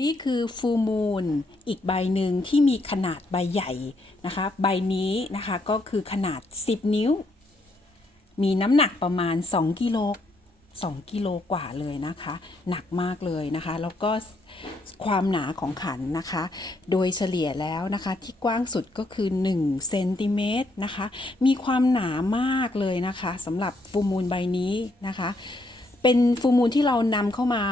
นี่คือฟูมูลอีกใบหนึ่งที่มีขนาดใบใหญ่นะคะ ใบนี้นะคะก็คือขนาด 10 นิ้ว มีน้ำหนักประมาณ 2 กิโล2กิโลกว่าเลยนะคะ หนักมากเลยนะคะ แล้วก็ความหนาของขันนะคะ โดยเฉลี่ยแล้วนะคะ ที่กว้างสุดก็คือ1เซนติเมตรนะคะ มีความหนามากเลยนะคะสำหรับฟูมูลใบนี้นะคะ เป็นฟูมูลที่เรานำเข้ามา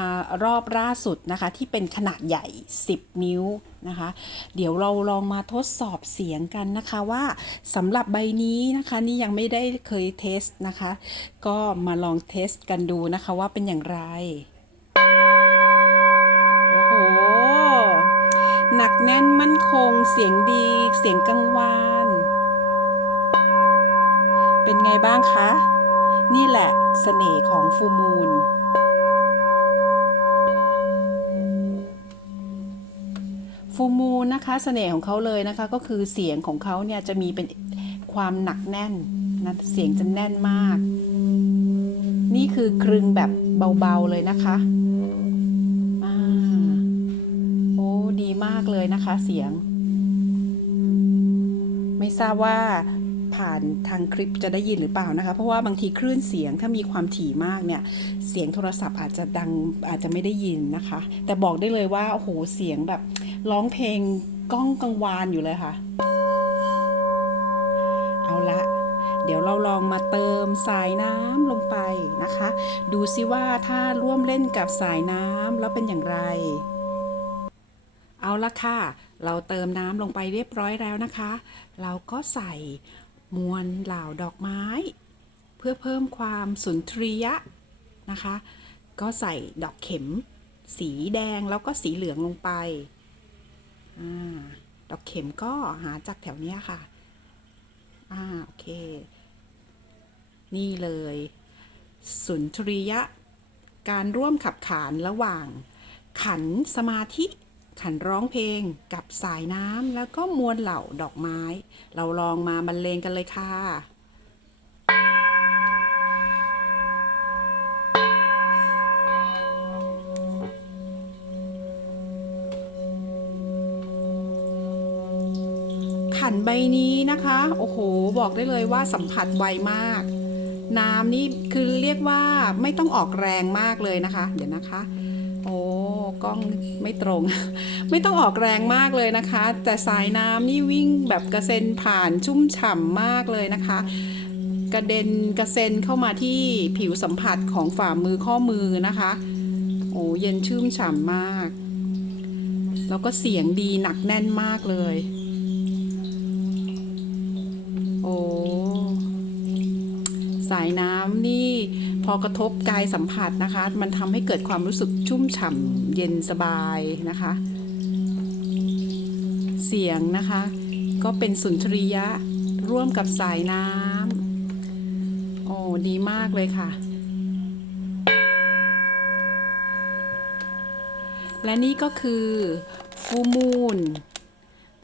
รอบล่าสุดนะคะ ที่เป็นขนาดใหญ่ 10 นิ้วนะคะ เดี๋ยวเราลองมาทดสอบเสียงกันนะคะว่าสำหรับใบนี้นะคะนี่ยังไม่ได้เคยเทสนะคะ ก็มาลองเทสกันดูนะคะว่าเป็นอย่างไร โอ้โห หนักแน่นมั่นคงเสียงดีเสียงกังวาน เป็นไงบ้างคะ นี่แหละเสน่ห์ของฟูมูล ฟูมูลนะคะเสน่ห์ของเขาเลยนะคะก็คือเสียงของเขาเนี่ยจะมีเป็นความหนักแน่นนะเสียงจะแน่นมาก นี่คือครึงแบบเบาๆเลยนะคะอโอ้ดีมากเลยนะคะเสียง ไม่ทราบว่า ผ่านทางคลิปจะได้ยินหรือเปล่านะคะ เพราะว่าบางทีคลื่นเสียงถ้ามีความถี่มากเนี่ย เสียงโทรศัพท์อาจจะดังอาจจะไม่ได้ยินนะคะ แต่บอกได้เลยว่าโอ้โหเสียงแบบร้องเพลงก้องกังวานอยู่เลยค่ะ เอาละเดี๋ยวเราลองมาเติมสายน้ำลงไปนะคะ ดูซิว่าถ้าร่วมเล่นกับสายน้ำแล้วเป็นอย่างไร เอาละค่ะ เราเติมน้ำลงไปเรียบร้อยแล้วนะคะ เราก็ใส่ มวลเหล่าดอกไม้ เพื่อเพิ่มความสุนทรียะนะคะ ก็ใส่ดอกเข็ม สีแดงแล้วก็สีเหลืองลงไปอดอกเข็มก็หาจากแถวเนี้ยค่ะอ่าโอเค นี่เลย สุนทรียะ การร่วมขับขานระหว่างขันสมาธิ ขันร้องเพลงกับสายน้ำแล้วก็มวลเหล่าดอกไม้ เราลองมาบรรเลงกันเลยค่ะขันใบนี้นะคะ โอ้โห บอกได้เลยว่าสัมผัสไวมาก น้ำนี่คือเรียกว่าไม่ต้องออกแรงมากเลยนะคะ เดี๋ยวนะคะ โอ้กล้องไม่ตรง ไม่ต้องออกแรงมากเลยนะคะ แต่สายน้ำนี่วิ่งแบบกระเซ็นผ่านชุ่มฉ่ำมากเลยนะคะ กระเด็นกระเซ็นเข้ามาที่ผิวสัมผัสของฝ่ามือข้อมือนะคะ โอ้เย็นชุ่มฉ่ำมาก แล้วก็เสียงดีหนักแน่นมากเลย โอ้สายน้ำนี่ พอกระทบกายสัมผัสนะคะ มันทำให้เกิดความรู้สึกชุ่มฉ่ำเย็นสบายนะคะ เสียงนะคะ ก็เป็นสุนทรียะร่วมกับสายน้ำโอ้ดีมากเลยค่ะ และนี่ก็คือฟูมูล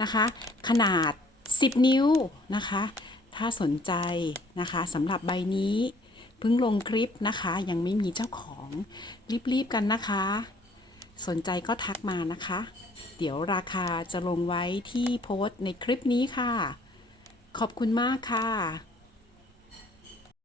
นะคะ ขนาด 10 นิ้วนะคะ ถ้าสนใจนะคะสำหรับใบนี้ เพิ่งลงคลิปนะคะ ยังไม่มีเจ้าของรีบๆกันนะคะ สนใจก็ทักมานะคะ เดี๋ยวราคาจะลงไว้ที่โพสต์ในคลิปนี้ค่ะ ขอบคุณมากค่ะ